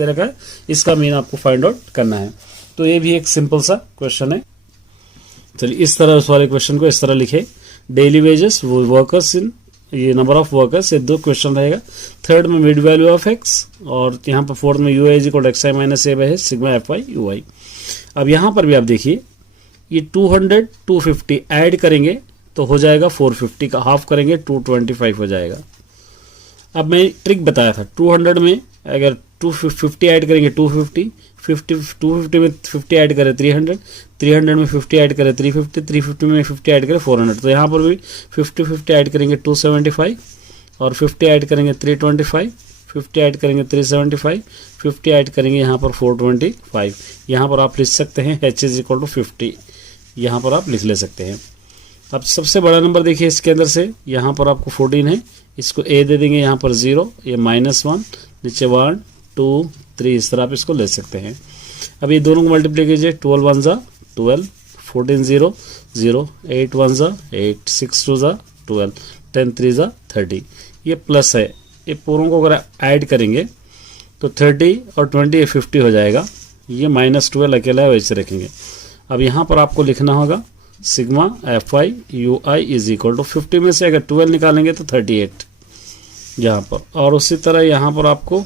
दे रखा है, इसका मीन आपको फाइंड आउट करना है। तो ये भी एक सिंपल सा क्वेश्चन है। चलिए इस तरह उस वाले क्वेश्चन को इस तरह लिखे, डेली वेजेस वर्कर्स इन, ये नंबर ऑफ वर्कर्स, ये 2 क्वेश्चन रहेगा। थर्ड में मिड वैल्यू ऑफ एक्स, और यहाँ पर फोर्थ में u i is equal to x i minus a by sigma F why you i. अब यहाँ पर भी आप देखिए, ये 200 250 ऐड करेंगे तो हो जाएगा 450 का, हाफ करेंगे 225 हो जाएगा। अब मैं ट्रिक बताया था, 200 में अगर 250 ऐड करेंगे 250, 250 में 50 ऐड करें 300, 300 में 50 ऐड करें 350, 350 में 50 ऐड करें 400। तो यहाँ पर भी 50 ऐड करेंगे 275, और 50 ऐड करेंगे 325, 50 ऐड करेंगे 375, 50 ऐड करेंगे यहाँ पर 425। यहाँ पर आप लिख सकते हैं h इज इक्वल टू 50, यहाँ पर आप लिख ले सकते हैं। अब सबसे बड़ा नंबर देखिए इसके अंदर से, यहाँ पर आपको 14 है, इसको a दे देंगे, यहाँ पर 0, ये -1, नीचे 1 2 3, इस तरह आप इसको ले सकते हैं। अब ये दोनों को मल्टीप्लाई कीजिए, 12 1 जा 12, 14 0 0, 8 1 जा 8, 6 2 जा 12, 10 3 जा 30। ये प्लस है, ये पूरों को अगर ऐड करेंगे तो 30 और 20 ये 50 हो जाएगा। ये -12 अकेला है, वैसे रखेंगे। अब यहाँ पर आपको लिखना होगा sigma F I you I is equal to 50 में से अगर 12 निकालेंगे तो 38 यहाँ पर, और उसी तरह यहाँ पर आपको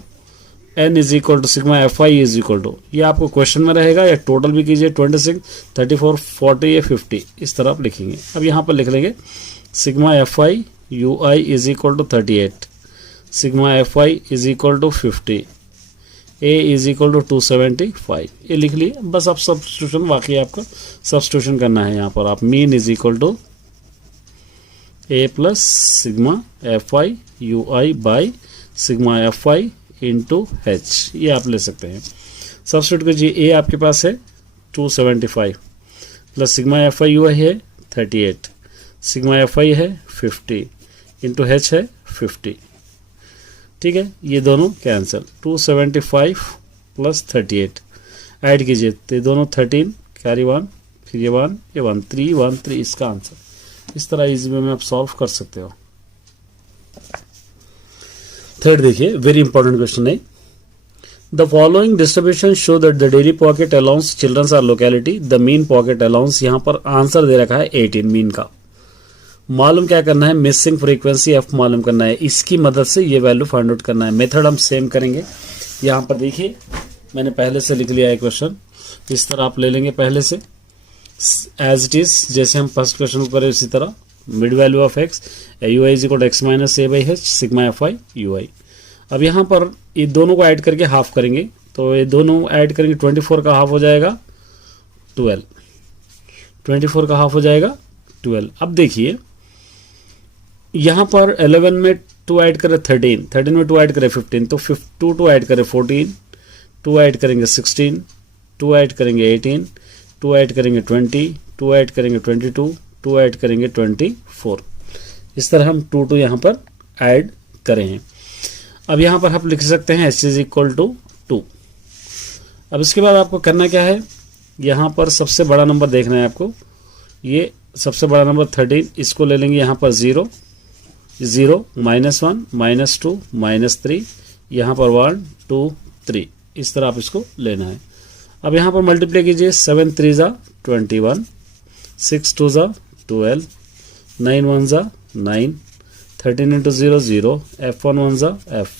n is equal to sigma F I is equal to, ये आपको क्वेश्चन में रहेगा, या टोटल भी कीजिए 26 34 40 या 50, इस तरह आप लिखेंगे। अब यहाँ पर लिख लेंगे sigma F I you I is equal to 38, sigma F I is equal to 50, a is equal to 275, ये लिख लिए। बस आप सब्स्टिट्यूशन, वाकई आपका सब्स्टिट्यूशन करना है। यहाँ पर आप mean is equal to a plus sigma F I you I by sigma F I into H, ये आप ले सकते हैं। सब्स्टिट्यूट कीजिए, a आपके पास है 275 plus sigma F I you i है 38, सिग्मा एफ आई है 50 इंटू एच है 50, ठीक है। ये दोनों कैंसिल, 275 प्लस 38 ऐड कीजिए तो ये दोनों 13 कैरी 1, फिर ये 1 ये 1 3 1 3, इसका आंसर। इस तरह इजी वे में आप सॉल्व कर सकते हो। थर्ड देखिए, वेरी इंपॉर्टेंट क्वेश्चन है। The following distribution show that the daily pocket allowance childrens are locality, the mean pocket allowance, यहाँ पर आंसर दे रखा है 18 मीन का। मालूम क्या करना है, मिसिंग फ्रीक्वेंसी एफ मालूम करना है, इसकी मदद से ये वैल्यू फाइंड आउट करना है। मेथड हम सेम करेंगे। यहाँ पर देखिए मैंने पहले से लिख लिया है क्वेश्चन, इस तरह आप ले लेंगे पहले से एज इट इज, जैसे हम फर्स्ट क्वेश्चन को करें उसी तरह। Mid value of x u I is equal to x minus a by h sigma F I you i. अब यहाँ पर ये दोनों को ऐड करके हाफ करेंगे, तो ये दोनों ऐड करेंगे 24 का हाफ हो जाएगा 12, 24 का हाफ हो जाएगा 12। अब देखिए यहाँ पर 11 में 2 ऐड करें 13, 13 में 2 ऐड करें 15, तो 2 ऐड करें 14, 2 ऐड करेंगे 16, 2 ऐड करेंगे 18, 2 ऐड करेंगे 20, 2 ऐड करेंगे 22, 2 ऐड करेंगे 24। इस तरह हम 2 यहाँ पर ऐड करें हैं। अब यहाँ पर आप लिख सकते हैं h इज इक्वल टू 2। अब इसके बाद आपको करना क्या है, यहाँ पर सबसे बड़ा नंबर देखना है आपको, ये सबसे बड़ा नंबर 13, इसको ले लेंगे यहाँ पर 0 0 -1 -2 -3, यहाँ पर 1 2 3, इस तरह आप इसको लेना है। अब यहाँ पर मल्टीप्लाई कीजिए, 7 3 जा 21, 6 2 जा 12, 9 1 जा 9, 13 इंटू 0 0, f1 1 जा f,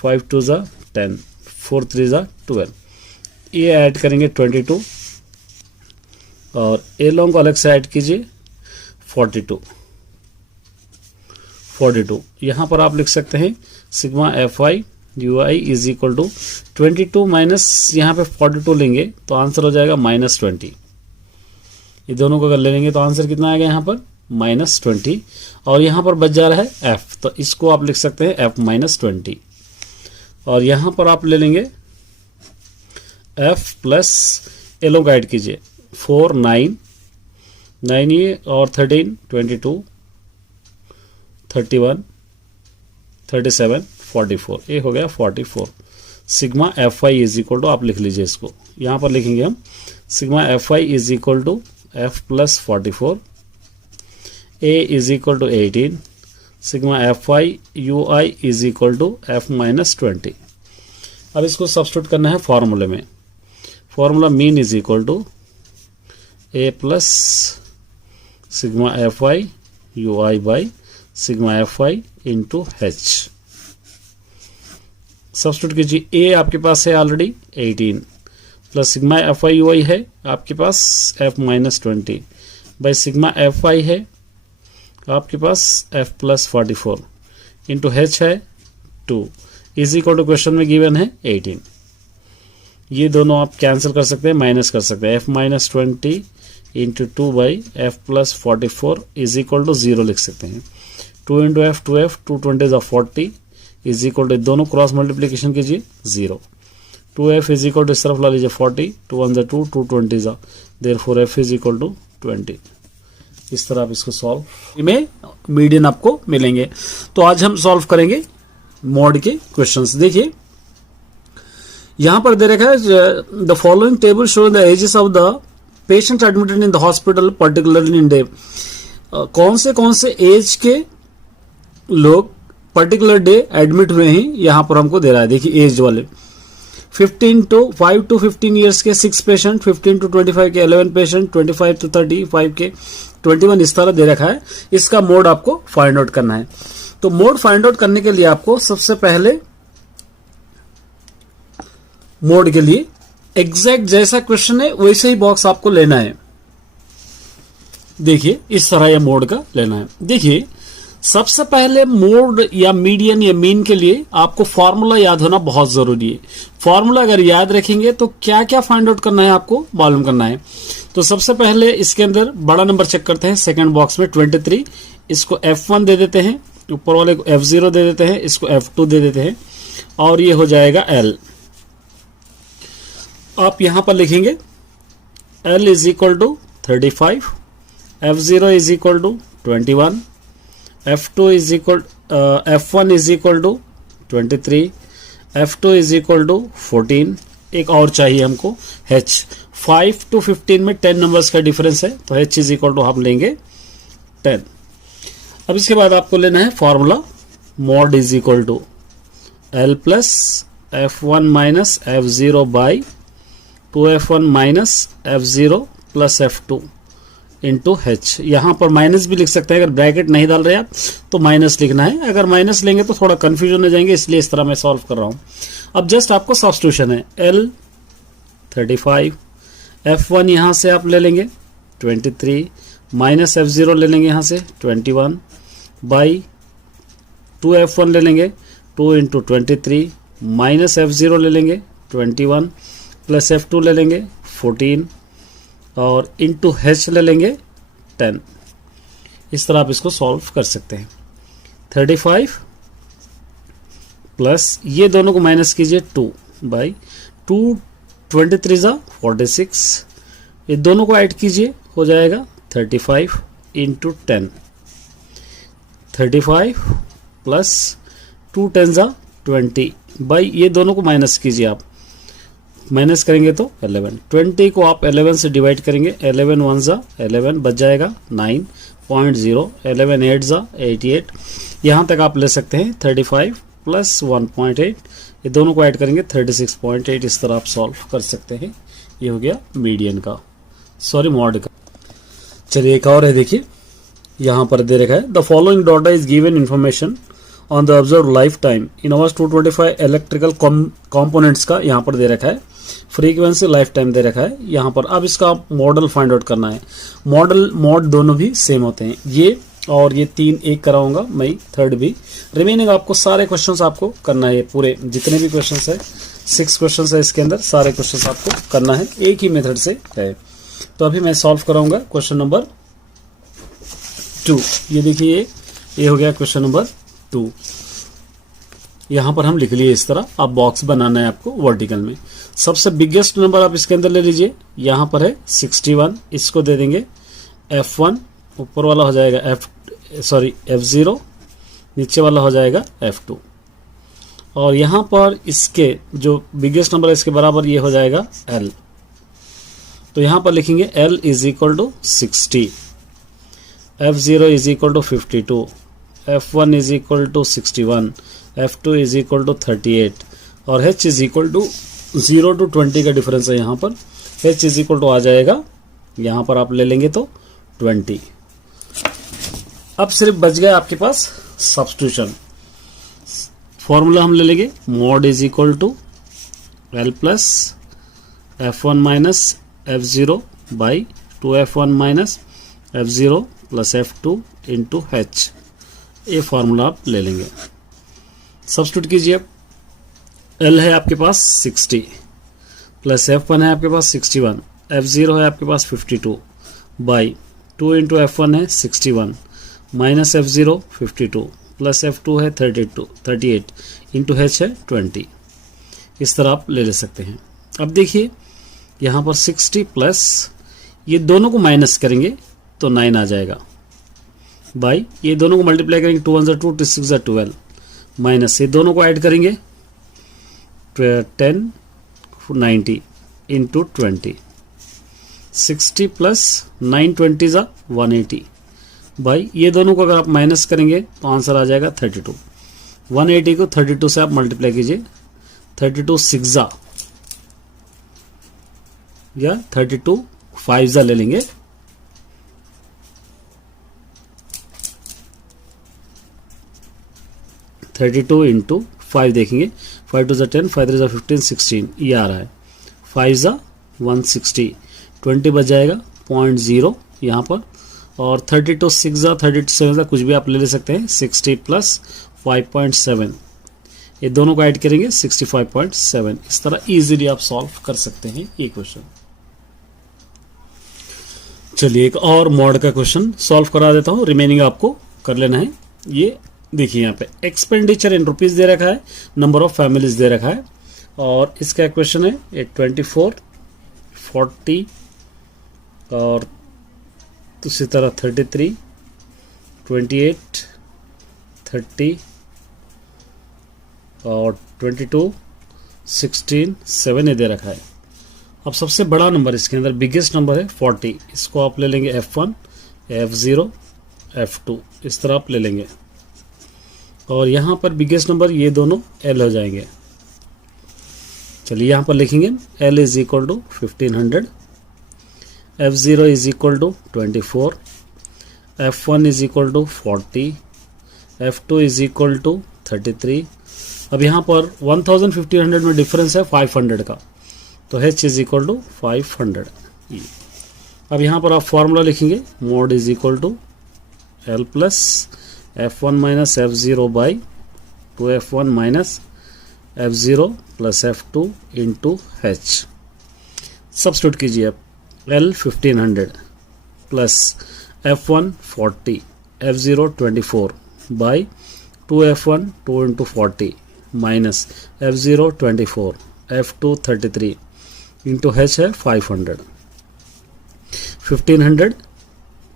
5 2 जा 10, 4 3 जा 12, ये ऐड करेंगे 22, और ए लॉन्ग को अलग से ऐड कीजिए 42। यहाँ पर आप लिख सकते हैं sigma F I you I is equal to 22 minus यहाँ पे 42 लेंगे तो आंसर हो जाएगा -20। ये दोनों को अगर ले लेंगे तो आंसर कितना आएगा यहाँ पर -20, और यहाँ पर बच जा रहा है f, तो इसको आप लिख सकते हैं f -20, और यहाँ पर आप ले लेंगे f प्लस एलो गाइड कीजिए 4 9 9 ये, और 13 22 31 37 44, ये हो गया 44। Sigma F I is equal to, आप लिख लीजिए इसको, यहाँ पर लिखेंगे हम sigma F I is equal to f plus 44, a is equal to 18, sigma F I you I is equal to f -20। अब इसको सब्स्टिट्यूट करना है फॉर्मूले में। Formula mean is equal to A plus sigma F why you I by sigma F Y into H. Substitute कीजिए, ए आपके पास है already 18 plus sigma F I you i है आपके पास f minus 20 by sigma F i है आपके पास एफ प्लस 44 इंटू एच है 2 इज इक्वल टू क्वेश्चन में गिवन है 18। ये दोनों आप कैंसिल कर सकते हैं, माइनस कर सकते हैं। F minus 20 into 2 by F plus 44 is equal to 0 लिख सकते हैं। 2 into F 2f 220 40 is equal to दोनों क्रॉस मल्टीप्लीकेशन कीजिए 0। 2f इज इक्वल टू इस तरफ ला लीजिए 40 2 1 2 2 20 therefore f is equal to 20। इस तरह आप इसको सॉल्व में मीडियन आपको मिलेंगे। तो आज हम सॉल्व करेंगे मॉड के क्वेश्चंस। देखिए यहां पर दे रखा है the following table show the ages of the patient admitted in the hospital particularly in day. कौन से एज के लोग पर्टिकुलर डे एडमिट हुए हैं यहां पर हमको दे रहा है। देखिए एज वाले 5 to 15 ईयर्स के 6 पेशेंट, 15 to 25 के 11 पेशेंट, 25 to 35 के 21 इस तरह दे रखा है। इसका मोड आपको फाइंड आउट करना है। तो मोड फाइंड आउट करने के लिए आपको सबसे पहले मोड के लिए एग्जैक्ट जैसा क्वेश्चन है वैसे ही बॉक्स आपको लेना है। देखिए इस तरह यह मोड का लेना है। देखिए सबसे पहले मोड या मीडियन या मीन के लिए आपको फॉर्मूला याद होना बहुत जरूरी है। फॉर्मूला अगर याद रखेंगे तो क्या क्या फाइंड आउट करना है आपको मालूम करना है। तो सबसे पहले इसके अंदर बड़ा नंबर चेक करते हैं। सेकंड बॉक्स में 23, इसको F1 दे देते हैं, ऊपर वाले को F0 दे देते हैं, इसको F2 दे देते हैं और ये हो जाएगा L। आप यहां पर लिखेंगे L is equal to 35, F0 is equal to 21, F2 is equal F1 is equal to 23, F2 is equal to 14। एक और चाहिए हमको H। 5 to 15 में 10 नंबर्स का डिफरेंस है तो H इज इक्वल टू हम लेंगे 10। अब इसके बाद आपको लेना है formula mode is equal to L plus F1 minus F0 by 2F1 minus F0 plus F2 into H। यहां पर माइनस भी लिख सकते हैं, अगर ब्रैकेट नहीं डाल रहे आप तो माइनस लिखना है। अगर माइनस लेंगे तो थोड़ा कंफ्यूजन हो जाएंगे, इसलिए इस तरह मैं सॉल्व कर रहा हूं। अब जस्ट आपको सब्स्टिट्यूशन है L 35, F1 यहां से आप ले लेंगे 23 माइनस F0 ले लेंगे यहां से 21 बाई 2F1 ले लेंगे 2 इंटू 23 माइनस F0 ले लेंगे 21 प्लस F2 ले लेंगे 14 और इंटू H ले लेंगे 10। इस तरह आप इसको सॉल्व कर सकते हैं। 35 प्लस ये दोनों को माइनस कीजिए 2 बाई 2 23 46, ये दोनों को ऐड कीजिए हो जाएगा 35 इंटू 10। 35 प्लस 2 10 20 बाई ये दोनों को माइनस कीजिए, आप माइनस करेंगे तो 11। 20 को आप 11 से डिवाइड करेंगे, 11 1 11 बच जाएगा 9.0, 11 8 88। यहाँ तक आप ले सकते हैं 35 प्लस 1.8, ये दोनों को ऐड करेंगे 36.8। इस तरह आप सॉल्व कर सकते हैं। ये हो गया मीडियन का, सॉरी मॉड का। चलिए एक और है, देखिए यहाँ पर दे रखा है the following data is given information on the observe life time in hours 225 electrical components का यहाँ पर दे रखा है। फ्रीक्वेंसी लाइफ टाइम दे रखा है यहाँ पर। अब इसका मॉडल फाइंड आउट करना है। मॉडल मोड दोनों भी सेम होते हैं, ये और ये 3 एक कराऊंगा मैं, थर्ड भी। रिमेनिंग आपको सारे क्वेश्चंस आपको करना है, पूरे जितने भी क्वेश्चंस है 6 क्वेश्चंस है इसके अंदर, सारे क्वेश्चंस आपको करना है, एक ही मेथड से है। तो अभी मैं सॉल्व कराऊंगा क्वेश्चन नंबर 2। ये देखिए ये हो गया क्वेश्चन नंबर 2। यहां पर हम लिख लिए इस तरह, आप बॉक्स बनाना है आपको वर्टिकल में। सबसे बिगेस्ट नंबर आप इसके अंदर ले लीजिए, यहां पर है 61, इसको दे देंगे F1, ऊपर वाला हो जाएगा F0, नीचे वाला हो जाएगा F2। और यहां पर इसके जो बिगेस्ट नंबर है इसके बराबर ये हो जाएगा L। तो यहां पर लिखेंगे L is equal to 60, F0 is equal to 52, F1 is equal to 61, F2 is equal to 38 और h is equal to 0 to 20 का डिफरेंस है यहाँ पर। h इज इक्वल टू आ जाएगा, यहाँ पर आप ले लेंगे तो 20। अब सिर्फ बच गया आपके पास सब्स्टिट्यूशन। फॉर्मूला हम ले लेंगे, mode is equal to L plus F1 minus F0 by 2F1 minus F0 plus F2 into H। ये फॉर्मूला आप ले लेंगे। सब्स्टिट्यूट कीजिए। L है आपके पास 60 प्लस F1 है आपके पास 61, F0 है आपके पास 52 बाई 2 इंटू F1 है 61 माइनस F0 52 प्लस F2 है 38 इंटू H है 20। इस तरह आप ले सकते हैं। अब देखिए यहाँ पर 60 प्लस ये दोनों को माइनस करेंगे तो 9 आ जाएगा, बाई ये दोनों को मल्टीप्लाई करेंगे 2 1 2 2 6 12 माइनस ये दोनों को ऐड करेंगे 10 90 इंटू 20। 60 प्लस 9 20 180 बाई ये दोनों को अगर आप माइनस करेंगे तो आंसर आ जाएगा 32। 180 को 32 से आप मल्टीप्लाई कीजिए, 32 6 या 32 5 ले लेंगे। थर्टी टू इंटू 5 देखेंगे, 5 2 10, 5 3 15 16 ये आ रहा है। 5 160, 20 बच जाएगा 0.0 यहाँ पर, और 32 6 32 7 कुछ भी आप ले सकते हैं। 60 प्लस 5.7 ये दोनों को ऐड करेंगे 65.7। इस तरह इजीली आप सॉल्व कर सकते हैं ये क्वेश्चन। चलिए एक और मॉड का क्वेश्चन सॉल्व करा देता हूं, रिमेनिंग आपको कर लेना है। ये देखिए यहाँ पे एक्सपेंडिचर इन रुपीज दे रखा है, नंबर ऑफ फैमिलीज दे रखा है, और इसका क्वेश्चन है ये 24 40 और उसी तरह 33 28 30 और 22 16 7 ये दे रखा है। अब सबसे बड़ा नंबर इसके अंदर बिगेस्ट नंबर है 40, इसको आप ले लेंगे F1 F0 F2 इस तरह आप ले लेंगे, और यहाँ पर बिगेस्ट नंबर ये दोनों L हो जाएंगे। चलिए यहाँ पर लिखेंगे L is equal to 1500, F0 is equal to 24, F1 is equal to 40, F2 is equal to 33। अब यहाँ पर 1500 में डिफरेंस है 500 का, तो H इज इक्वल टू 500। अब यहाँ पर आप फॉर्मूला लिखेंगे, mode is equal to L plus F1 minus F0 by 2F1 minus F0 plus F2 into H। Substitute कीजिए आप, L 1500 plus F1 40 F0 24 by 2F1 2 into 40 minus F0 24 F2 33 into H है 500। 1500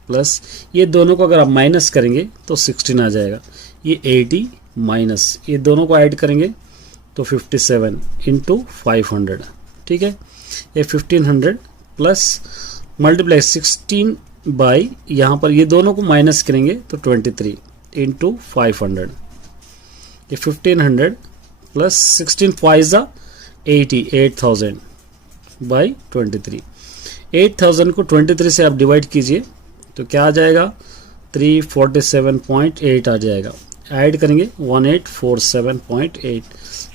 plus ये दोनों को अगर आप minus करेंगे तो 16 आ जाएगा, ये 80 माइनस ये दोनों को ऐड करेंगे तो 57 इंटू 500। ठीक है, ये 1500 प्लस मल्टीप्लाई 16 बाई यहाँ पर ये दोनों को माइनस करेंगे तो 23 इंटू 500। ये 1500 प्लस 16 5 80 8000 बाई 23। 8000 को 23 से आप डिवाइड कीजिए तो क्या आ जाएगा, 347.8 आ जाएगा। ऐड करेंगे 1847.8।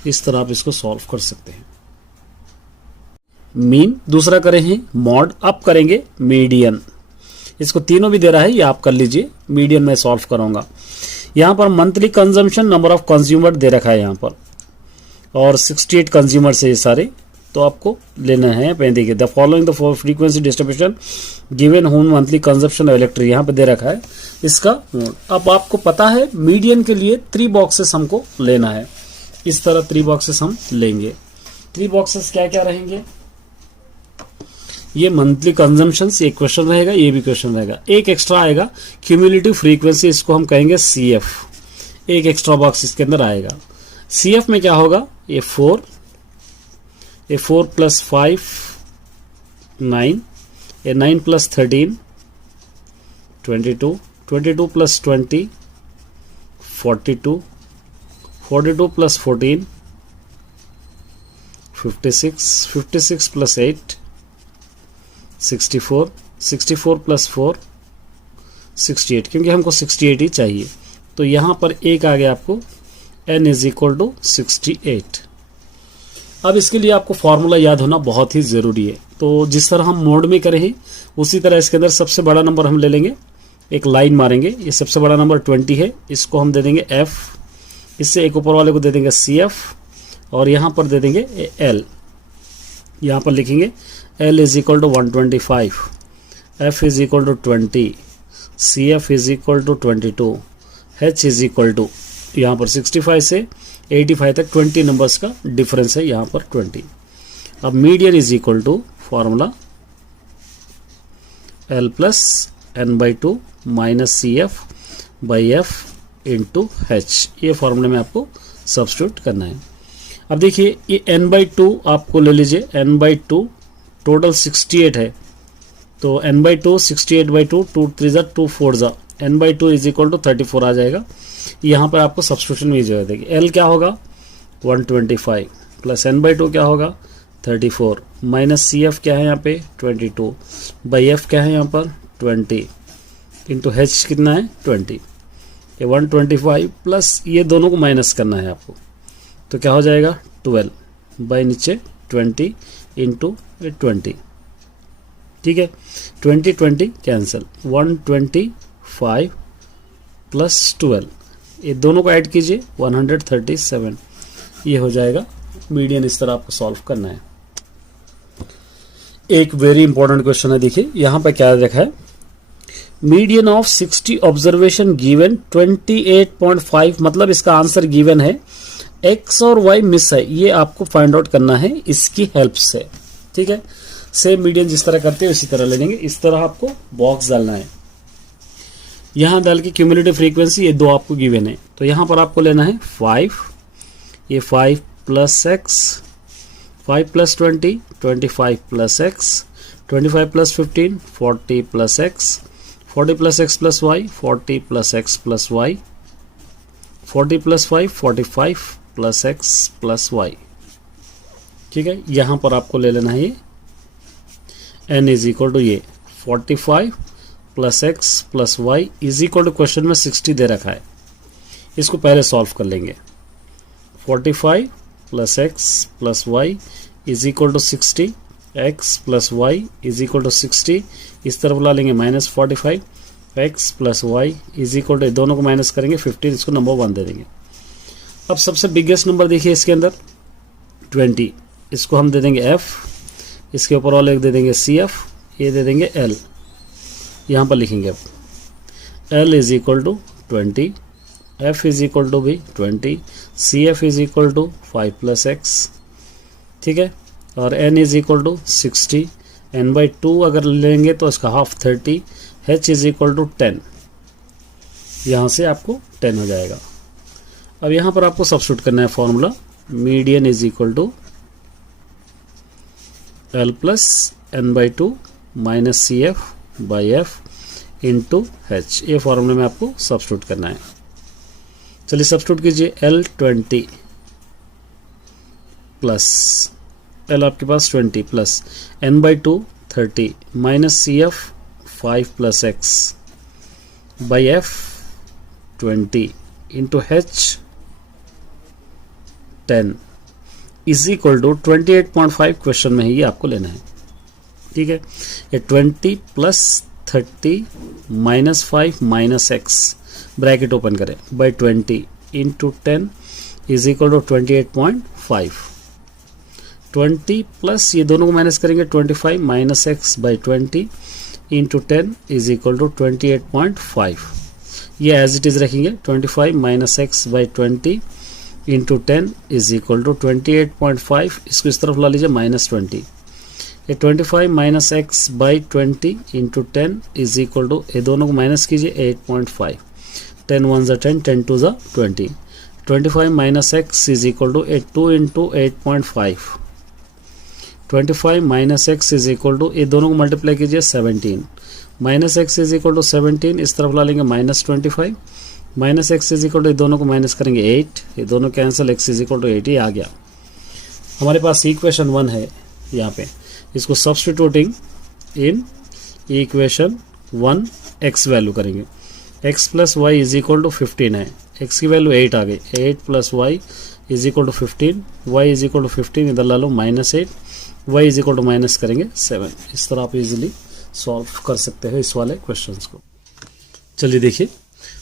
इस तरह आप इसको सॉल्व कर सकते हैं। मीन दूसरा करें हैं, मॉड अब करेंगे मीडियन। इसको तीनों भी दे रहा है, ये आप कर लीजिए। मीडियन में सॉल्व करूंगा। यहाँ पर monthly consumption number of consumer दे रखा है यहाँ पर, और 68 कंज्यूमर से ये सारे, तो आपको लेना है। देखिए the following the frequency distribution given home monthly consumption of electric यहाँ पे दे रखा है इसका। अब आपको पता है मीडियन के लिए 3 बॉक्सेस हमको लेना है। इस तरह 3 बॉक्सेस हम लेंगे। 3 बॉक्सेस क्या क्या रहेंगे, ये मंथली कंजम्पशन एक क्वेश्चन रहेगा, ये भी क्वेश्चन रहेगा। एक एक्स्ट्रा आएगा क्यूमुलेटिव फ्रीक्वेंसी, इसको हम कहेंगे CF। एक एक्स्ट्रा बॉक्स इसके अंदर आएगा। CF में क्या होगा, ये 4 प्लस 5 9, ये 9 plus 13 22, 22 plus 20 42, 42 plus 14 56 plus 8 64, 64 plus 4 68, क्योंकि हमको 68 ही चाहिए। तो यहाँ पर एक आ गया आपको n इज इक्वल टू 68। अब इसके लिए आपको फॉर्मूला याद होना बहुत ही ज़रूरी है। तो जिस तरह हम मोड में करें उसी तरह इसके अंदर सबसे बड़ा नंबर हम ले लेंगे, एक लाइन मारेंगे। ये सबसे बड़ा नंबर 20 है, इसको हम दे देंगे f, इससे एक ऊपर वाले को दे देंगे CF और यहाँ पर दे देंगे L। यहाँ पर लिखेंगे L is equal to 125, F is equal to 20, CF is equal to 22, H is equal to, यहाँ पर 65 से 85 तक 20 नंबर्स का डिफरेंस है, यहाँ पर 20। अब median is equal to formula L plus n/2 minus CF by F into H, ये फॉर्मूले में आपको सब्स्टिट्यूट करना है। अब देखिए ये n/2 आपको ले लीजिए, n/2 टोटल 68 है, तो n/2 68/2, 2 3 जा 2 4 जा, n/2 इज इक्वल टू 34 आ जाएगा। यहाँ पर आपको सब्स्टिट्यूशन में जरूरत है। L क्या होगा 125 प्लस n/2 क्या होगा 34 माइनस CF क्या है यहाँ पे 22 बाई F क्या है यहाँ पर 20 इंटू H कितना है 20। ये 125 प्लस ये दोनों को माइनस करना है आपको, तो क्या हो जाएगा 12 बाई नीचे 20 इंटू 20। ठीक है, 20 20 कैंसिल, 125 प्लस 12, ये दोनों को ऐड कीजिए 137, ये हो जाएगा मीडियन। इस तरह आपको सॉल्व करना है। एक वेरी इंपॉर्टेंट क्वेश्चन है, देखिए यहाँ पे क्या रखा है, मीडियन ऑफ 60 ऑब्जर्वेशन गिवन 28.5, मतलब इसका आंसर गिवन है, x और y मिस है, ये आपको फाइंड आउट करना है इसकी हेल्प से। ठीक है, सेम मीडियन जिस तरह करते हैं उसी तरह ले लेंगे। इस तरह आपको बॉक्स डालना है, यहाँ डाल के क्यूमुलेटिव फ्रीक्वेंसी ये दो आपको गिवन है, तो यहाँ पर आपको लेना है 5, ये 5 plus x, 5 plus 20 25 plus x, 25 plus 15 40 plus x, 40 plus x plus y, 40 plus x plus y, 40 plus 5 45 plus x plus y। ठीक है, यहाँ पर आपको ले लेना है ये n इज इक्वल टू ये 45 plus x plus y is equal to, question में 60 दे रखा है, इसको पहले सॉल्व कर लेंगे। 45 plus x plus y is equal to 60, x plus y is equal to 60, इस तरफ ला लेंगे minus 45, x plus y is equal to, दोनों को माइनस करेंगे 15, इसको नंबर 1 दे देंगे। अब सबसे बिगेस्ट नंबर देखिए इसके अंदर 20, इसको हम दे देंगे f, इसके ऊपर वाले दे देंगे CF, ये दे देंगे L, यहाँ पर लिखेंगे अब L is equal to 20, F is equal to भी 20, CF is equal to 5 plus x। ठीक है, और n is equal to 60, n/2 अगर लेंगे तो इसका half 30, h is equal to 10, यहाँ से आपको 10 हो जाएगा। अब यहाँ पर आपको सब्स्टिट्यूट करना है formula, median is equal to L plus n/2 minus CF by F into H, ये फॉर्मूले में आपको सब्स्टिट्यूट करना है। चलिए सब्स्टिट्यूट कीजिए, L 20 प्लस L आपके पास 20 plus n/2 30 minus CF 5 plus x by F 20 into H 10 is equal to 28.5, question में ही ये आपको लेना है। ठीक है, ये 20 plus 30 minus 5 minus x, bracket open करें, by 20 into 10 is equal to 28.5, 20 plus ये दोनों को माइनस करेंगे 25 minus x by 20 into 10 is equal to 28.5, ये एज इट इज रखेंगे, 25 minus x by 20 into 10 is equal to 28.5, इसको इस तरफ ला लीजिए माइनस 20, ये 25 minus x by 20 into 10 is equal to, ये दोनों को माइनस कीजिए 8.5, 10 1 जा 10, 10 2 जा 20, 25 minus x is equal to 2 into 8.5, 25 minus x is equal to, ये दोनों को मल्टीप्लाई कीजिए 17, minus x is equal to 17, इस तरफ ला लेंगे minus 25, minus x is equal to, ये दोनों को माइनस करेंगे 8, ये दोनों cancel, x is equal to 8 ही आ गया। हमारे पास इक्वेशन 1 है यहाँ पे, इसको substituting in equation 1 x value करेंगे। x plus Y is equal to 15 है, x की वैल्यू 8 आ गई, 8 plus Y is equal to 15, Y is equal to 15 इधर ला लो -8, Y is equal to minus करेंगे 7। इस तरह आप इजीली सॉल्व कर सकते हैं इस वाले क्वेश्चंस को। चलिए देखिए,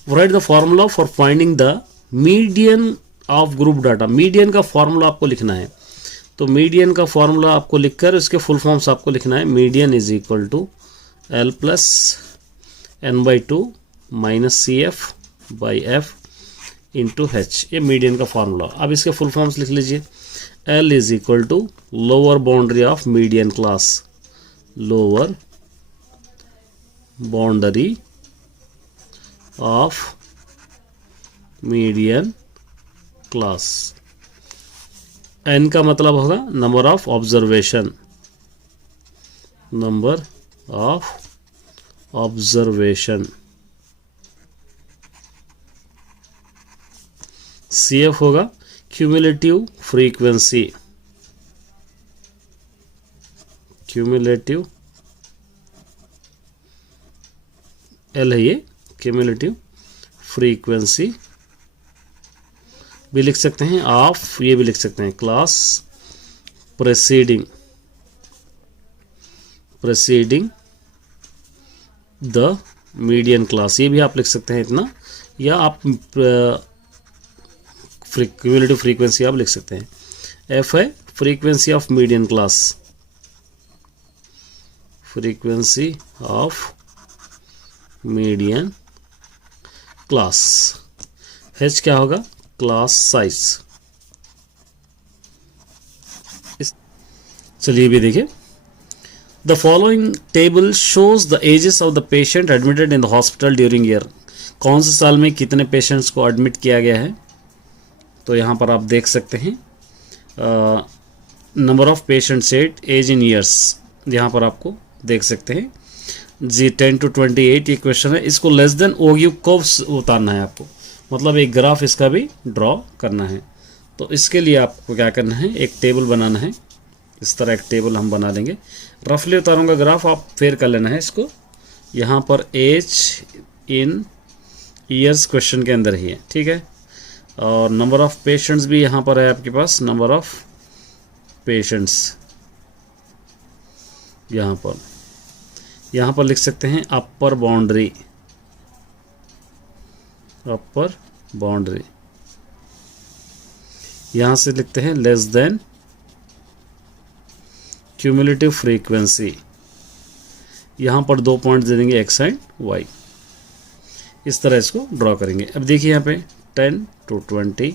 right the formula for finding the median of group data. Median का फॉर्मूला आपको लिखना है, तो मीडियन का फॉर्मूला आपको लिखकर इसके फुल फॉर्म्स आपको लिखना है। Median is equal to L plus n/2 minus CF by F into H, ये मीडियन का फॉर्मूला। अब इसके फुल फॉर्म्स लिख लीजिए। L is equal to lower boundary of median class, lower boundary of median class. N का मतलब होगा number of observation, number of observation. CF होगा क्यूमुलेटिव फ्रीक्वेंसी, क्यूमुलेटिव L है ये, क्यूमुलेटिव फ्रीक्वेंसी भी लिख सकते हैं ऑफ, ये भी लिख सकते हैं क्लास प्रेसीडिंग द मीडियन क्लास, ये भी आप लिख सकते हैं इतना, या आप क्यूमुलेटिव फ्रीक्वेंसी आप लिख सकते हैं। F है frequency of median class, frequency of median class. H क्या होगा, क्लास साइज। चलिए भी देखिए, the following table shows the ages of the patient admitted in the hospital during year. कौन से साल में कितने पेशेंट्स को एडमिट किया गया है, तो यहाँ पर आप देख सकते हैं number of patients at age in years, यहाँ पर आपको देख सकते हैं जी 10 to 28 ये क्वेश्चन है। इसको लेस देन OU कब उतारना है आपको, मतलब एक ग्राफ इसका भी ड्रॉ करना है। तो इसके लिए आपको क्या करना है, एक टेबल बनाना है। इस तरह एक टेबल हम बना लेंगे, रफली उतारूंगा ग्राफ, आप फेयर कर लेना है इसको। यहाँ पर एज इन ईयर्स क्वेश्चन के अंदर ही है, ठीक है। और नंबर ऑफ पेशेंट्स भी यहाँ पर है आपके पास, नंबर ऑफ पेशेंट्स यहाँ पर लिख सकते हैं अपर बाउंड्री, अपर बाउंड्री। यहाँ से लिखते हैं लेस देन क्यूमुलेटिव फ्रीक्वेंसी, यहाँ पर 2 पॉइंट दे देंगे x एंड y। इस तरह इसको ड्रॉ करेंगे। अब देखिए यहाँ पे 10 to 20,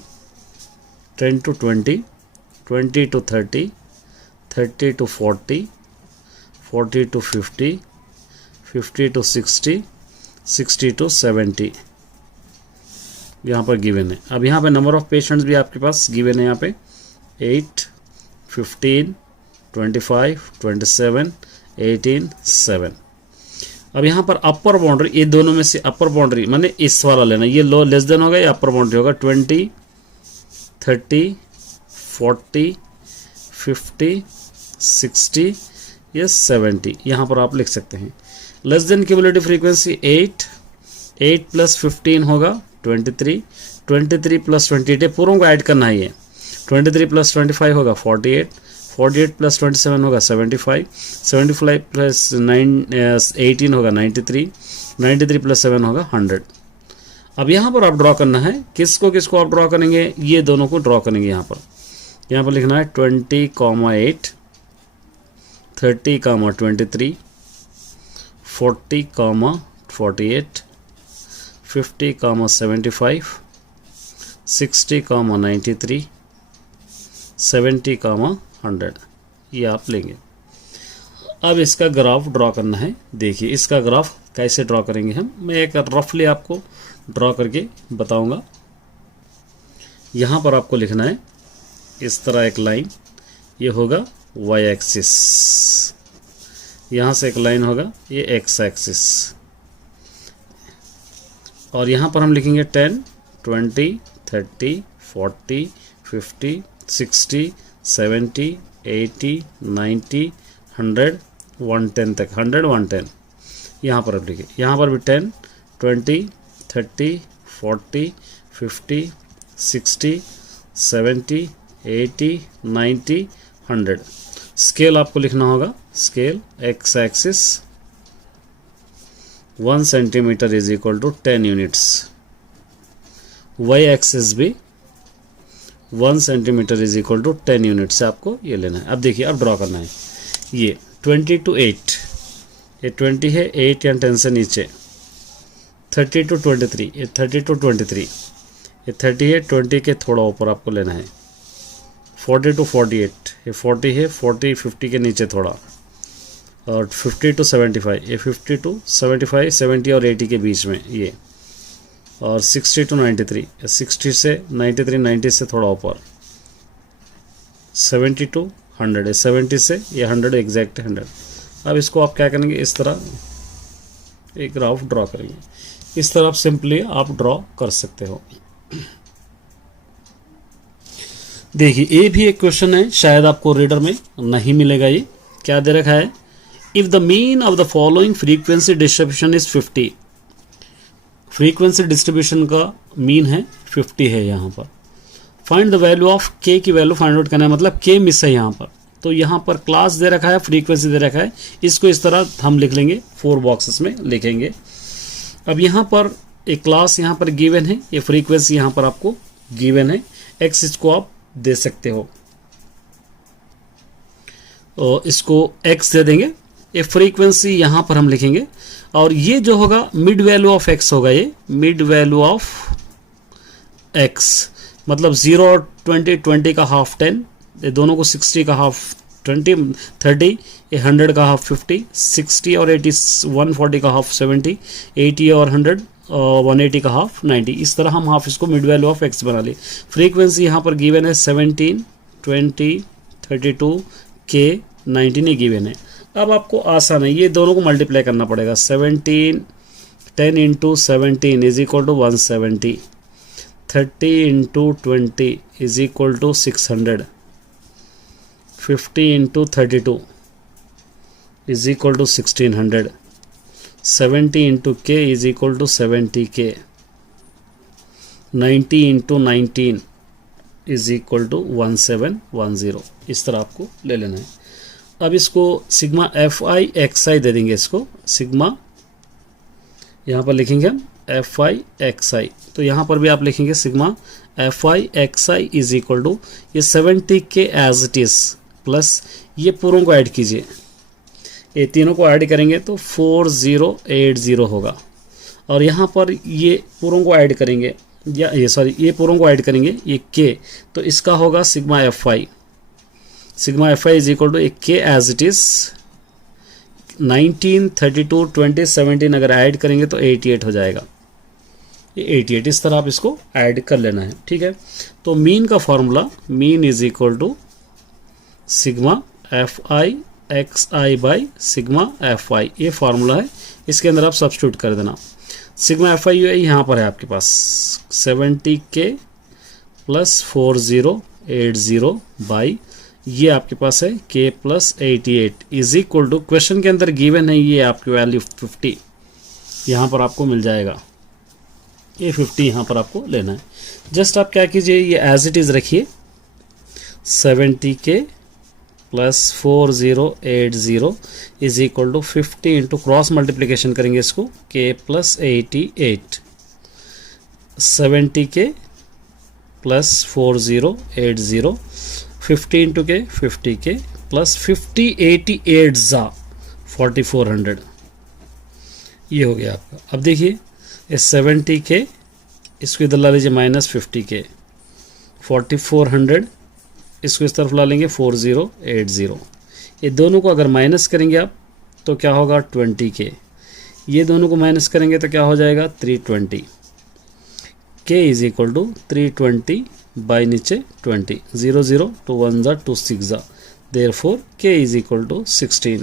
10 to 20, 20 to 30, 30 to 40, 40 to 50, 50 to 60, 60 to 70 यहाँ पर गिवन है। अब यहाँ पे नंबर ऑफ पेशेंट्स भी आपके पास गिवन है, यहाँ पे 8, 15, 25, 27, 18, 7। अब यहाँ पर अपर बाउंड्री, ये दोनों में से अपर बाउंड्री माने इस वाला लेना, ये लो लेस देन होगा, ये अपर बाउंड्री होगा 20, 30, 40, 50, 60 या 70, यहाँ पर आप लिख सकते हैं। Less than cumulative frequency 8, 8 plus 15 होगा 23, 23 प्लस 28 पूरों को ऐड करना है ये, 23 प्लस 25 होगा 48, 48 प्लस 27 होगा 75, 75 प्लस 18 होगा 93, 93 प्लस 7 होगा 100। अब यहाँ पर आप ड्रॉ करना है, किसको किसको आप ड्रॉ करेंगे, ये दोनों को ड्रॉ करेंगे। यहाँ पर लिखना है 20, 8, 30, 23, 40, 48, 50, 75, 60, 93, 70, 100, ये आप लेंगे। अब इसका ग्राफ ड्रॉ करना है। देखिए इसका ग्राफ कैसे ड्रॉ करेंगे हम, मैं एक रफली आपको ड्रॉ करके बताऊंगा। यहाँ पर आपको लिखना है इस तरह एक लाइन, ये होगा y एक्सिस, यहाँ से एक लाइन होगा ये x एक्सिस, और यहाँ पर हम लिखेंगे 10, 20, 30, 40, 50, 60, 70, 80, 90, 100, 110 तक, 100, 110 यहाँ पर आप लिखिए। यहाँ पर भी 10, 20, 30, 40, 50, 60, 70, 80, 90, 100। स्केल आपको लिखना होगा, scale X axis 1 centimetre is equal to 10 units, Y axis भी 1 centimetre is equal to 10 unit से आपको ये लेना है। अब देखिए, अब ड्रॉ करना है। ये 20 to 8, ये 20 है, 8 या 10 से नीचे। 30 to 23, ये 30 to 23, ये 30 है, 20 के थोड़ा ऊपर आपको लेना है। 40 to 48, ये 40 है, 40 50 के नीचे थोड़ा। और 50 to 75, ये 50 to 75, 70 और 80 के बीच में ये। और 60 to 93, 60 से 93, 90 से थोड़ा ऊपर। 70 to 100, 70 से ये 100 एग्जैक्ट 100। अब इसको आप क्या करेंगे, इस तरह एक ग्राफ ड्रॉ करेंगे। इस तरह आप सिंपली आप ड्रॉ कर सकते हो। देखिए, ये भी एक क्वेश्चन है, शायद आपको रीडर में नहीं मिलेगा। ये क्या दे रखा है, if the mean of the following frequency distribution is 50, frequency distribution का मीन है 50 है यहाँ पर। फाइंड द वैल्यू ऑफ के की वैल्यू फाइंड आउट करना है, मतलब के मिस है यहाँ पर। तो यहाँ पर क्लास दे रखा है, फ्रीक्वेंसी दे रखा है, इसको इस तरह हम लिख लेंगे, 4 बॉक्सेस में लिखेंगे। अब यहाँ पर एक क्लास यहाँ पर गिवन है, ये फ्रीक्वेंसी यहाँ पर आपको गिवन है, एक्स इसको आप दे सकते हो, और इसको एक्स दे देंगे। ये फ्रीक्वेंसी यहाँ पर हम लिखेंगे, और ये जो होगा मिड वैल्यू ऑफ एक्स होगा, ये मिड वैल्यू ऑफ एक्स, मतलब 0 और 20, 20 का हाफ 10, ये दोनों को 60 का हाफ 20, 30, ये 100 का हाफ 50, 60 और 80, 140 का हाफ 70, 80 और 100, 180 का हाफ 90। इस तरह हम हाफ इसको मिड वैल्यू ऑफ एक्स बना ली। फ्रीक्वेंसी यहाँ पर गिवन है 17, 20, 32, के 19 गिवन है। अब आपको आसान है, ये दोनों को मल्टीप्लाई करना पड़ेगा। 17, 10 into 17 is equal to 170, 30 into 20 is equal to 600, 50 into 32 is equal to 1600, 70 into के is equal to 70K, 90 into 19 is equal to 1710। इस तरह आपको ले लेना है। अब इसको सिग्मा FI XI दे देंगे, इसको सिग्मा यहाँ पर लिखेंगे हम FI XI। तो यहाँ पर भी आप लिखेंगे sigma FI XI is equal to ये 70K as it is plus ये पूरों को ऐड कीजिए, ये तीनों को ऐड करेंगे तो 4080 होगा। और यहाँ पर ये पूरों को ऐड करेंगे, या ये पूरों को ऐड करेंगे, ये K, तो इसका होगा sigma FI। Sigma FI is equal to एक के एज इट इज 19, 32, 20, 17 अगर ऐड करेंगे तो 88 हो जाएगा, ये 88। इस तरह आप इसको ऐड कर लेना है, ठीक है। तो मीन का formula, mean is equal to sigma FI XI by sigma FI, ये फार्मूला है। इसके अंदर आप सब्स्टिट्यूट कर देना। सिग्मा FI यहाँ पर है आपके पास 70K प्लस 4080 बाई ये आपके पास है K plus 88 is equal to, question के अंदर गिवन है ये आपकी वैल्यू 50 यहाँ पर आपको मिल जाएगा, ये 50 यहाँ पर आपको लेना है। जस्ट आप क्या कीजिए, ये एज इट इज रखिए 70K plus 4080 is equal to 50 into cross multiplication करेंगे इसको, K plus 88, 70K plus 4080, 50 into के 50K प्लस 5088 ज़ा 4400, ये हो गया आपका। अब देखिए ये 70K, इसको इधर ला लीजिए माइनस 50K, 4400 इसको इस तरफ ला लेंगे 4080। ये दोनों को अगर माइनस करेंगे आप तो क्या होगा 20K, ये दोनों को माइनस करेंगे तो क्या हो जाएगा 320। K is equal to 320 by नीचे 20, 0 0 2 1 2 6, therefore K is equal to 16।